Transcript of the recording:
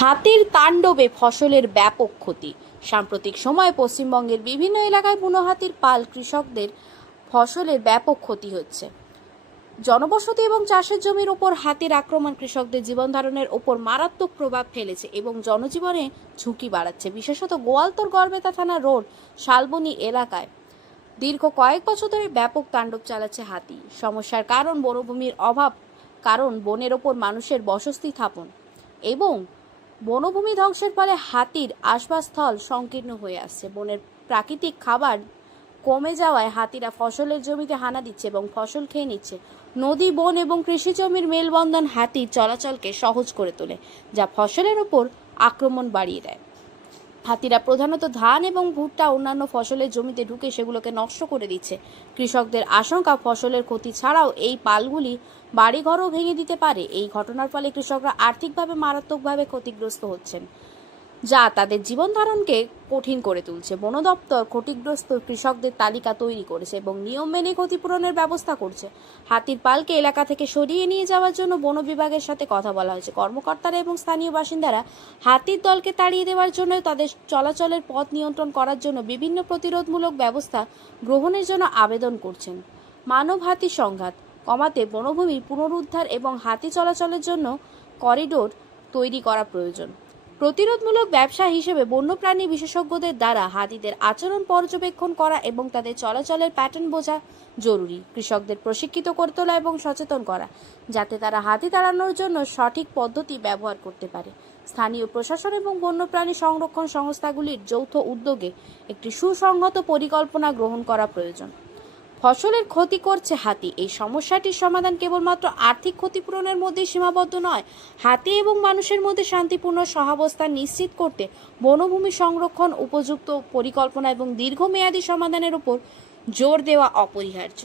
হাতির তাণ্ডবে ফসলের ব্যাপক ক্ষতি। সাম্প্রতিক সময়ে পশ্চিমবঙ্গের বিভিন্ন এলাকায় বুনো হাতির পাল কৃষকদের ফসলের ব্যাপক ক্ষতি হচ্ছে। জনবসতি এবং চাষের জমির ওপর হাতির আক্রমণ কৃষকদের জীবন ধারণের ওপর মারাত্মক প্রভাব ফেলেছে এবং জনজীবনে ঝুঁকি বাড়াচ্ছে। বিশেষত গোয়ালতোড় গড়বেতা থানা রোড শালবনী এলাকায় দীর্ঘ কয়েক বছর ধরে ব্যাপক তাণ্ডব চালাচ্ছে হাতি। সমস্যার কারণ বনভূমির অভাব, কারণ বনের ওপর মানুষের বসতি স্থাপন এবং বনভূমি ধ্বংসের ফলে হাতির আবাসস্থল সংকীর্ণ হয়ে আসছে। বনের প্রাকৃতিক খাবার কমে যাওয়ায় হাতিরা ফসলের জমিতে হানা দিচ্ছে এবং ফসল খেয়ে নিচ্ছে। নদী, বন এবং কৃষি জমির মেলবন্ধন হাতির চলাচলকে সহজ করে তোলে, যা ফসলের ওপর আক্রমণ বাড়িয়ে দেয়। হাতিরা প্রধানত ধান এবং ভুট্টা অন্যান্য ফসলের জমিতে ঢুকে সেগুলোকে নষ্ট করে দিচ্ছে। কৃষকদের আশঙ্কা ফসলের ক্ষতি ছাড়াও এই পালগুলি বাড়িঘরও ভেঙে দিতে পারে। এই ঘটনার ফলে কৃষকরা আর্থিকভাবে মারাত্মকভাবে ক্ষতিগ্রস্ত হচ্ছেন, যা তাদের জীবন ধারণকে কঠিন করে তুলছে। বন দপ্তর ক্ষতিগ্রস্ত কৃষকদের তালিকা তৈরি করেছে এবং নিয়ম মেনে ক্ষতিপূরণের ব্যবস্থা করছে। হাতির পালকে এলাকা থেকে সরিয়ে নিয়ে যাওয়ার জন্য বন বিভাগের সাথে কথা বলা হয়েছে। কর্মকর্তারা এবং স্থানীয় বাসিন্দারা হাতির দলকে তাড়িয়ে দেওয়ার জন্য, তাদের চলাচলের পথ নিয়ন্ত্রণ করার জন্য বিভিন্ন প্রতিরোধমূলক ব্যবস্থা গ্রহণের জন্য আবেদন করছেন। মানব হাতি সংঘাত কমাতে বনভূমি পুনরুদ্ধার এবং হাতি চলাচলের জন্য করিডোর তৈরি করা প্রয়োজন। প্রতিরোধমূলক ব্যবসা হিসেবে বন্যপ্রাণী বিশেষজ্ঞদের দ্বারা হাতিদের আচরণ পর্যবেক্ষণ করা এবং তাদের চলাচলের প্যাটার্ন বোঝা জরুরি। কৃষকদের প্রশিক্ষিত করে তোলা এবং সচেতন করা, যাতে তারা হাতি তাড়ানোর জন্য সঠিক পদ্ধতি ব্যবহার করতে পারে। স্থানীয় প্রশাসন এবং বন্যপ্রাণী সংরক্ষণ সংস্থাগুলির যৌথ উদ্যোগে একটি সুসংহত পরিকল্পনা গ্রহণ করা প্রয়োজন। ফসলের ক্ষতি করছে হাতি। এই সমস্যাটির সমাধান কেবলমাত্র আর্থিক ক্ষতিপূরণের মধ্যেই সীমাবদ্ধ নয়। হাতি এবং মানুষের মধ্যে শান্তিপূর্ণ সহাবস্থান নিশ্চিত করতে বনভূমি সংরক্ষণ, উপযুক্ত পরিকল্পনা এবং দীর্ঘমেয়াদী সমাধানের উপর জোর দেওয়া অপরিহার্য।